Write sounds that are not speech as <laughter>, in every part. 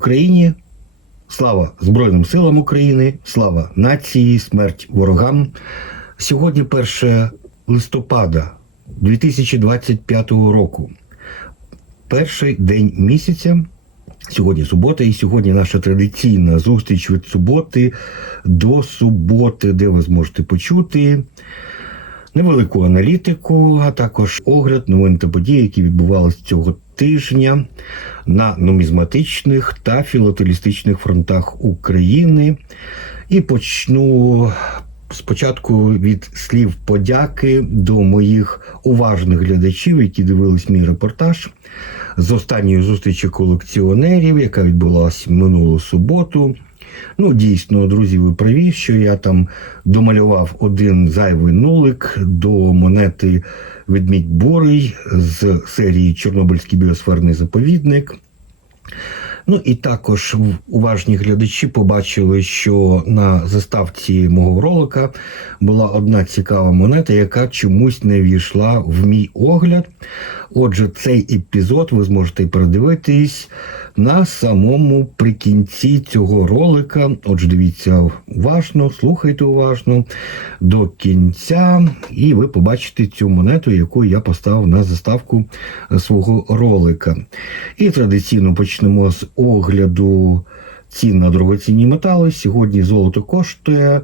Україні! Слава Збройним силам України, слава нації, смерть ворогам. Сьогодні 1 листопада 2025 року. Перший день місяця. Сьогодні субота, і сьогодні наша традиційна зустріч від суботи до суботи, де ви зможете почути невелику аналітику, а також огляд новин та подій, які відбувалися цього тижня на нумізматичних та філателістичних фронтах України. І почну спочатку від слів подяки до моїх уважних глядачів, які дивились мій репортаж з останньої зустрічі колекціонерів, яка відбулася минулу суботу. Ну, дійсно, друзі, ви праві, що я там домалював один зайвий нулик до монети Ведмідь Борий з серії Чорнобильський біосферний заповідник. Ну і також уважні глядачі побачили, що на заставці мого ролика була одна цікава монета, яка чомусь не війшла в мій огляд. Отже, цей епізод ви зможете передивитись на самому прикінці цього ролика. Отже, дивіться уважно, слухайте уважно до кінця, і ви побачите цю монету, яку я поставив на заставку свого ролика. І традиційно почнемо з огляду цін на дорогоцінні метали. Сьогодні золото коштує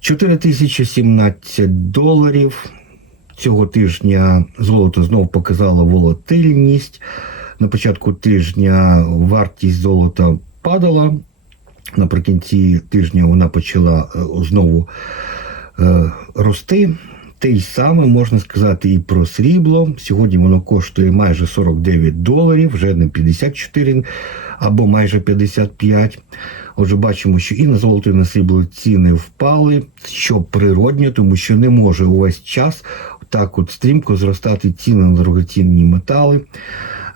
4017 доларів. Цього тижня золото знов показало волатильність. На початку тижня вартість золота падала. Наприкінці тижня вона почала е, знову е, рости. Те й саме можна сказати і про срібло. Сьогодні воно коштує майже 49 доларів, вже не 54 або майже 55. Отже, бачимо, що і на золото, і на срібло ціни впали, що природньо, тому що не може увесь час так от стрімко зростати ціни на дорогоцінні метали.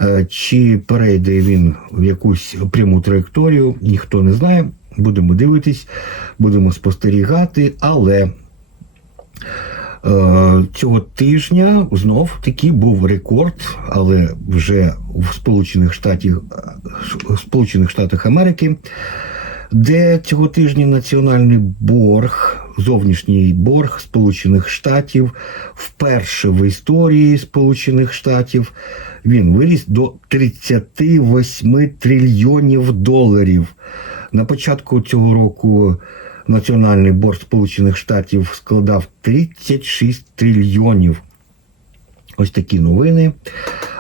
Е, чи перейде він в якусь пряму траєкторію, ніхто не знає. Будемо дивитись, будемо спостерігати, але цього тижня знов таки був рекорд, але вже в Сполучених Штатах, в Сполучених Штатах Америки, де цього тижня національний борг. Зовнішній борг Сполучених Штатів вперше в історії Сполучених Штатів він виріс до 38 трильйонів доларів. На початку цього року національний борг Сполучених Штатів складав 36 трильйонів. Ось такі новини.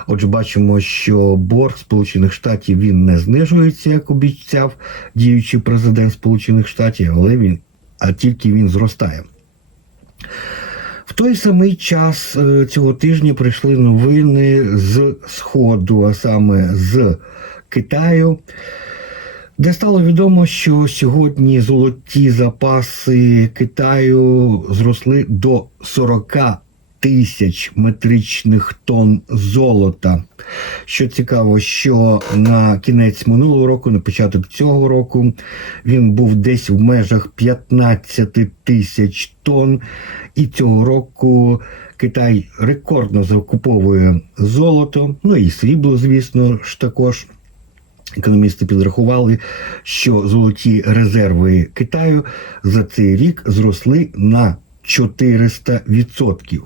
Отже, бачимо, що борг Сполучених Штатів він не знижується, як обіцяв діючий президент Сполучених Штатів, але він, а тільки він зростає. В той самий час е, цього тижня прийшли новини з Сходу, а саме з Китаю, де стало відомо, що сьогодні золоті запаси Китаю зросли до 40 тисяч метричних тонн золота. Що цікаво, що на кінець минулого року, на початок цього року, він був десь в межах 15 тисяч тонн. І цього року Китай рекордно закуповує золото, ну і срібло, звісно ж також. Економісти підрахували, що золоті резерви Китаю за цей рік зросли на 400%.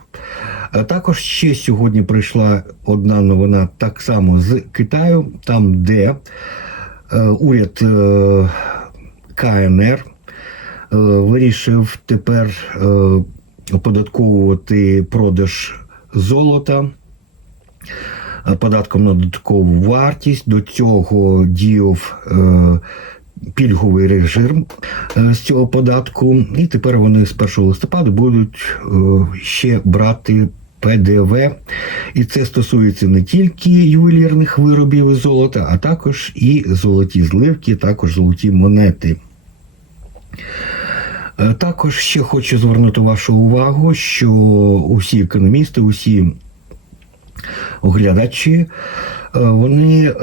А також ще сьогодні прийшла одна новина так само з Китаю, там де е, уряд е, КНР е, вирішив тепер е, оподатковувати продаж золота. Е, Податком на додаткову вартість до цього діяв е, пільговий режим е, з цього податку, і тепер вони з 1 листопада будуть ще брати ПДВ. І це стосується не тільки ювелірних виробів із золота, а також і золоті зливки, також золоті монети. Також ще хочу звернути вашу увагу, що усі економісти, усі оглядачі. Е, Вони е,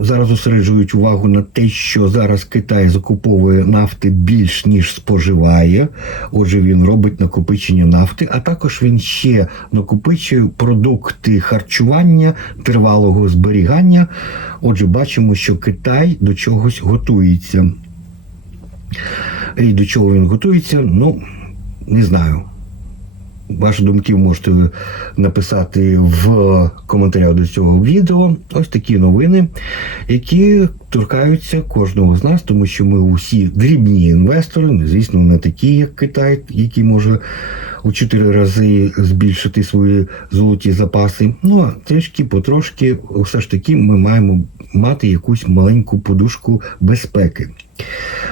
зараз зосереджують увагу на те, що зараз Китай закуповує нафти більш ніж споживає. Отже, він робить накопичення нафти, а також він ще накопичує продукти харчування тривалого зберігання. Отже, бачимо, що Китай до чогось готується. І до чого він готується, ну не знаю. Ваші думки можете написати в коментарях до цього відео. Ось такі новини, які торкаються кожного з нас, тому що ми усі дрібні інвестори, звісно, не такі, як Китай, який може у чотири рази збільшити свої золоті запаси. Ну а трішки потрошки, все ж таки, ми маємо мати якусь маленьку подушку безпеки.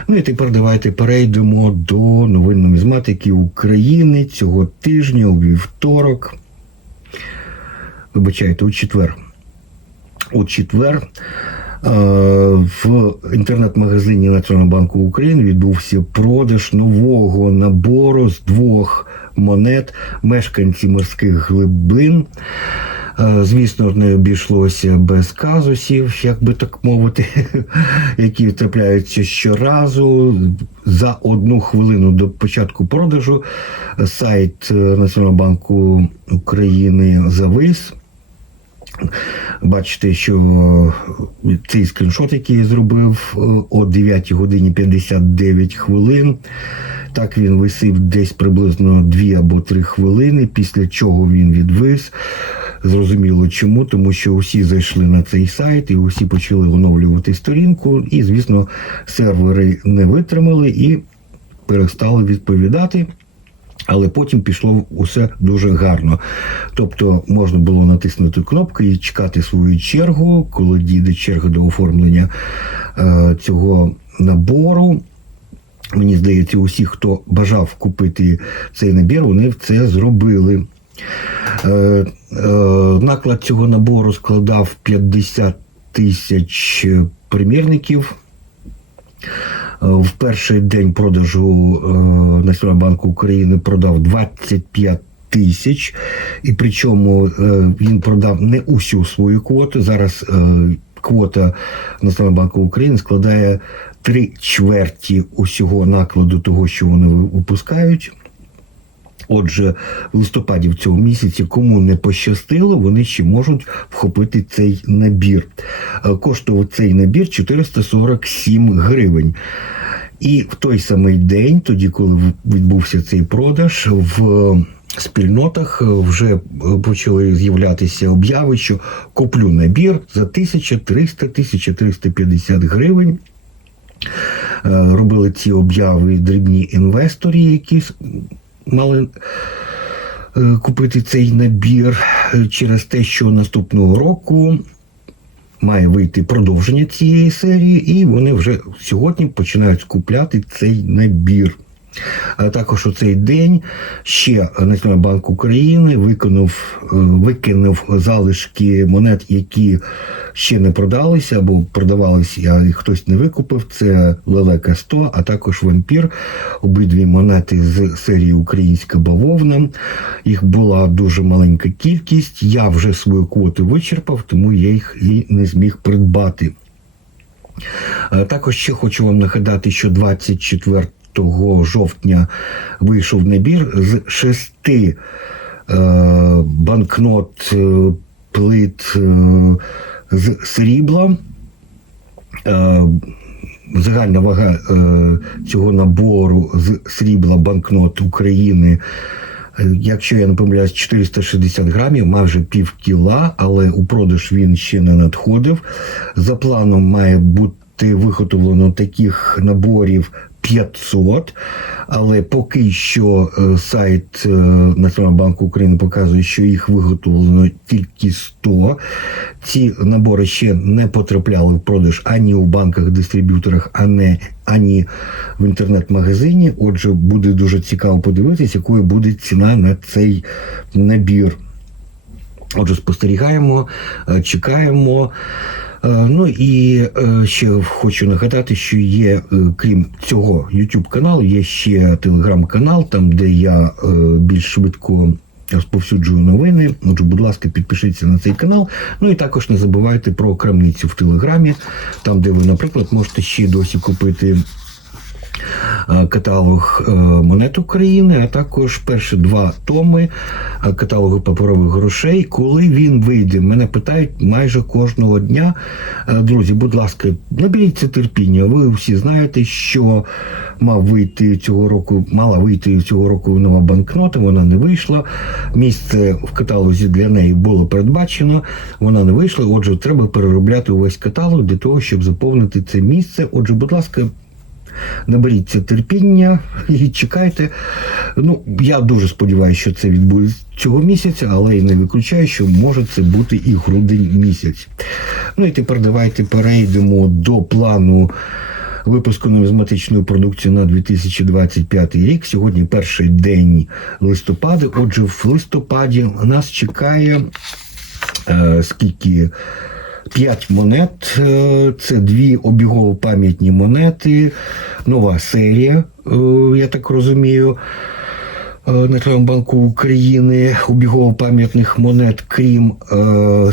Ну і тепер давайте перейдемо до новин нумізматики України цього тижня у вівторок. Вибачайте, у четвер. У четвер е, в інтернет-магазині Національного банку України відбувся продаж нового набору з двох монет мешканці морських глибин. Е, Звісно, не обійшлося без казусів, як би так мовити, <laughs> які трапляються щоразу. За одну хвилину до початку продажу сайт е, Національного банку України завис. Бачите, що цей скріншот, який я зробив е, о 9 годині 59 хвилин. Так він висів десь приблизно 2 або 3 хвилини, після чого він відвис. Зрозуміло чому, тому що усі зайшли на цей сайт і усі почали оновлювати сторінку. І, звісно, сервери не витримали і перестали відповідати. Але потім пішло усе дуже гарно. Тобто можна було натиснути кнопку і чекати свою чергу, коли дійде черга до оформлення е, цього набору. Мені здається, усі, хто бажав купити цей набір, вони це зробили. Е, е, наклад цього набору складав 50 тисяч примірників. Е, В перший день продажу Національного банку України продав 25 тисяч, і причому він продав не усю свою квоту. Зараз квота Національного банку України складає три чверті усього накладу того, що вони випускають. Отже, в листопаді в цьому місяці, кому не пощастило, вони ще можуть вхопити цей набір. Е, Коштував цей набір 447 гривень. І в той самий день, тоді, коли відбувся цей продаж, в спільнотах вже почали з'являтися обяви, що куплю набір за 1300-1350 гривень. Е, Робили ці обяви дрібні інвестори, які мали е, купити цей набір е, через те, що наступного року має вийти продовження цієї серії, і вони вже сьогодні починають купляти цей набір. А також у цей день ще Національний банк України виконав, е, викинув залишки монет, які ще не продалися або продавалися, а хтось не викупив. Це Лелека 100, а також Вампір. Обидві монети з серії Українська бавовна. Їх була дуже маленька кількість. Я вже свою квоту вичерпав, тому я їх і не зміг придбати. Е, Також ще хочу вам нагадати, що 24 жовтня вийшов набір з шести е, банкнот е, плит е, з срібла. Загальна вага цього набору з срібла банкнот України, якщо я не помиляюсь, 460 грамів, майже пів кіла, але у продаж він ще не надходив. За планом має бути виготовлено таких наборів 500, але поки що е, сайт е, Національного банку України показує, що їх виготовлено тільки 100. Ці набори ще не потрапляли в продаж ані у банках-дистриб'юторах, ані, в інтернет-магазині. Отже, буде дуже цікаво подивитися, якою буде ціна на цей набір. Отже, спостерігаємо, е, чекаємо. Е, Ну і е, ще хочу нагадати, що є, е, крім цього YouTube каналу, є ще телеграм-канал, там де я більш швидко розповсюджую новини. Отже, будь ласка, підпишіться на цей канал. Ну і також не забувайте про крамницю в Телеграмі, там, де ви, наприклад, можете ще досі купити. Е, Каталог е, монет України, а також перші два томи е, каталогу паперових грошей. Коли він вийде, мене питають майже кожного дня. Друзі, будь ласка, наберіться терпіння. Ви всі знаєте, що мав вийти цього року, мала вийти цього року нова банкнота, вона не вийшла. Місце в каталозі для неї було передбачено, вона не вийшла. Отже, треба переробляти увесь каталог для того, щоб заповнити це місце. Отже, будь ласка. Наберіться терпіння <laughs> і чекайте. Ну, я дуже сподіваюся, що це відбудеться цього місяця, але і не виключаю, що може це бути і грудень місяць. Ну і тепер давайте перейдемо до плану випуску нумізматичної продукції на 2025 рік. Сьогодні перший день листопада. Отже, в листопаді нас чекає е, скільки. П'ять монет, е, це дві обігово пам'ятні монети, нова серія, е, я так розумію. е, Національного банку України обігово пам'ятних монет, крім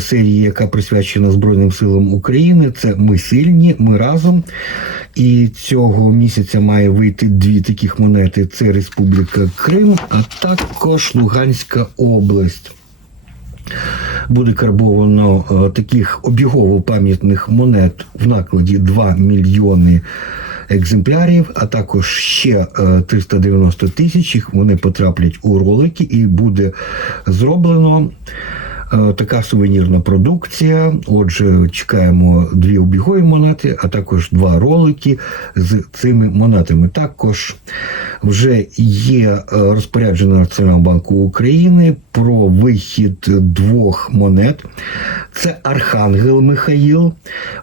серії, яка присвячена Збройним силам України. Це ми сильні, ми разом. І цього місяця має вийти дві таких монети: це Республіка Крим, а також Луганська область буде карбовано е, таких обігово пам'ятних монет в накладі 2 мільйони екземплярів, а також ще е, 390 тисяч. Їх вони потраплять у ролики, і буде зроблено. Е, Така сувенірна продукція. Отже, чекаємо дві обігові монети, а також два ролики з цими монетами. Також вже є е, розпорядження Національного банку України про вихід двох монет. Це Архангел Михаїл.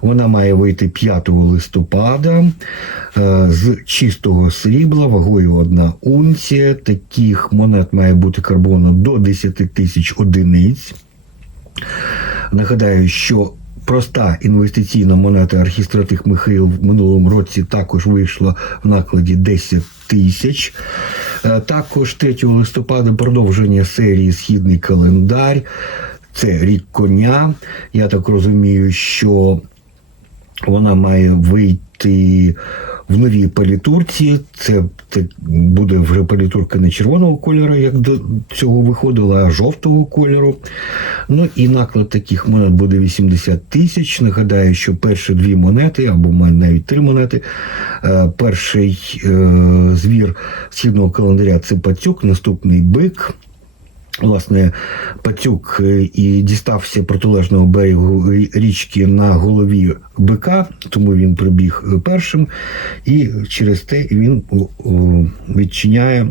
Вона має вийти 5 листопада е, з чистого срібла, вагою 1 унція. Таких монет має бути карбону до 10 тисяч одиниць. Нагадаю, що проста інвестиційна монета архістратих Михаїл в минулому році також вийшла в накладі 10 тисяч. Е, Також 3 листопада продовження серії Східний календар. Це рік коня. Я так розумію, що вона має вийти в новій палітурці. Це, це буде вже палітурка не червоного кольору, як до цього виходила, а жовтого кольору. Ну і наклад таких монет буде 80 тисяч. Нагадаю, що перші дві монети, або навіть три монети. е, Перший е, звір східного календаря це пацюк, наступний бик. Власне, пацюк е, і дістався протилежного берегу річки на голові бика, тому він прибіг е, першим, і через те він відчиняє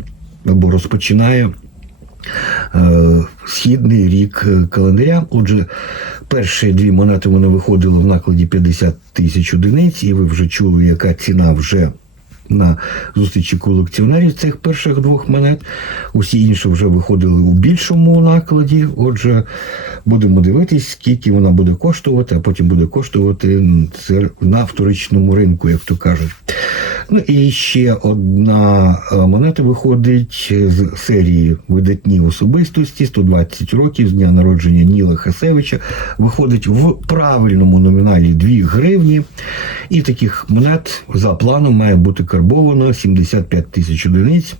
або розпочинає е, східний рік календаря. Отже, перші дві монети вони виходили в накладі 50 тисяч одиниць, і ви вже чули, яка ціна вже на зустрічі колекціонерів цих перших двох монет. Усі інші вже виходили у більшому накладі. Отже, будемо дивитись, скільки вона буде коштувати, а потім буде коштувати це на вторичному ринку, як то кажуть. Ну і ще одна е, монета виходить з серії видатні особистості 120 років з дня народження Ніла Хасевича. Виходить в правильному номіналі 2 гривні. І таких монет за планом має бути карбовано 75 тисяч одиниць.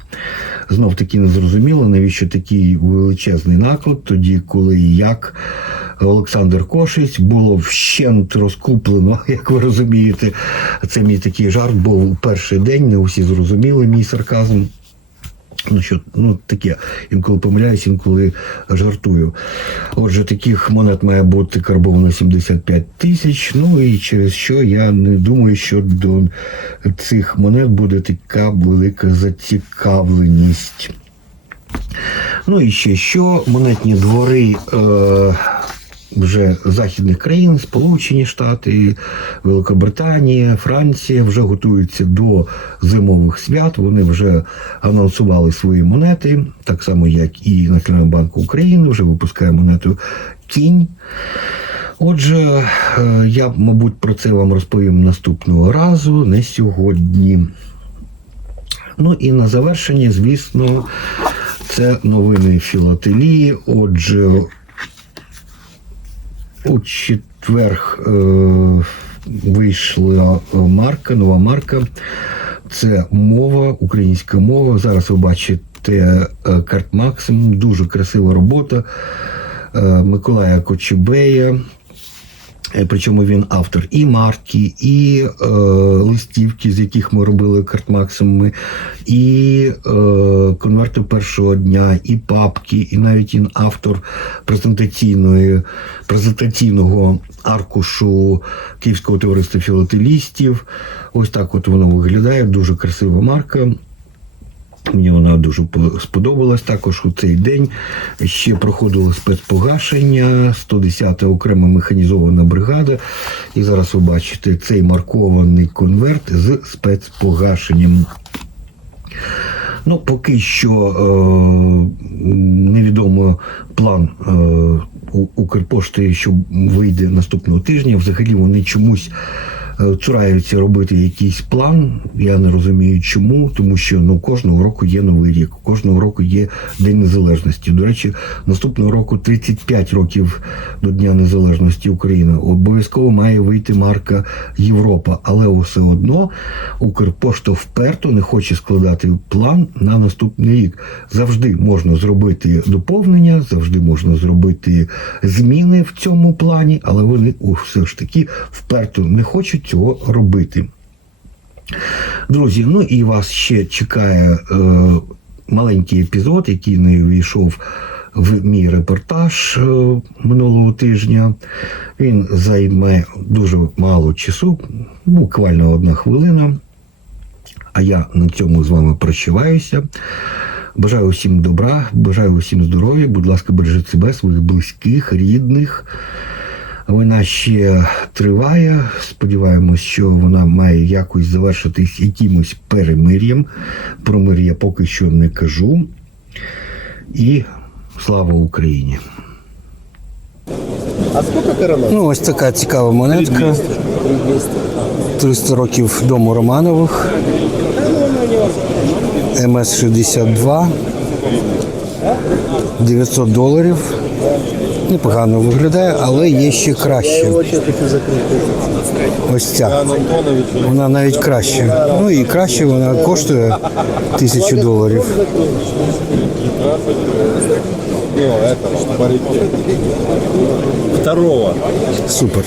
Знов таки не зрозуміло, навіщо такий величезний наклад, тоді коли і як Олександр Кошець було вщент розкуплено, <laughs> як ви розумієте. Це мій такий жарт був у перший день, не усі зрозуміли мій сарказм. Ну, що, ну, таке, інколи помиляюсь, інколи жартую. Отже, таких монет має бути карбовано 75 тисяч. Ну і через що я не думаю, що до цих монет буде така велика зацікавленість. Ну і ще що, монетні двори. Е- вже західних країн, Сполучені Штати, Великобританія, Франція вже готуються до зимових свят. Вони вже анонсували свої монети, так само як і Національний банк України, вже випускає монету Кінь. Отже, е, я, мабуть, про це вам розповім наступного разу, не сьогодні. Ну і на завершення, звісно, Це новини філателії. Отже, у четверг е, вийшла е, марка, нова марка. Це мова, українська мова. Зараз ви бачите е, карт Максимум, дуже красива робота Миколая Кочубея. Е, Причому він автор і марки, і е, листівки, з яких ми робили картмаксимуми, і е, конверту першого дня, і папки, і навіть він автор презентаційної, презентаційного аркушу Київського товариства філателістів. Ось так от воно виглядає. Дуже красива марка. Мені вона дуже сподобалась. Також у цей день ще проходило спецпогашення, 110-та окрема механізована бригада. І зараз ви бачите цей маркований конверт з спецпогашенням. Ну, поки що е, невідомо план е, Укрпошти, що вийде наступного тижня. Взагалі вони чомусь цураються робити якийсь план. Я не розумію, чому, тому що ну кожного року є новий рік, кожного року є День Незалежності. До речі, наступного року 35 років до Дня Незалежності України. Обов'язково має вийти марка Європа, але все одно Укрпошта вперто не хоче складати план на наступний рік. Завжди можна зробити доповнення, завжди можна зробити зміни в цьому плані, але вони все ж таки вперто не хочуть цього робити. Друзі, ну і вас ще чекає е, маленький епізод, який не війшов в мій репортаж е, минулого тижня. Він займе дуже мало часу, буквально одна хвилина. А я на цьому з вами прощаюся. Бажаю усім добра, бажаю усім здоров'я. Будь ласка, бережіть себе, своїх близьких, рідних. Вона ще триває. Сподіваємось, що вона має якось завершитись якимось перемир'ям. Про мир я поки що не кажу. І слава Україні! А сколько коронат? Ну, ось така цікава монетка. 300 років дому Романових. МС-62. 900 доларів. Непогано виглядає, але є ще краще. Ось ця. Вона навіть краще. Ну і краще вона коштує тисячу доларів. Ну. Второго. Супер.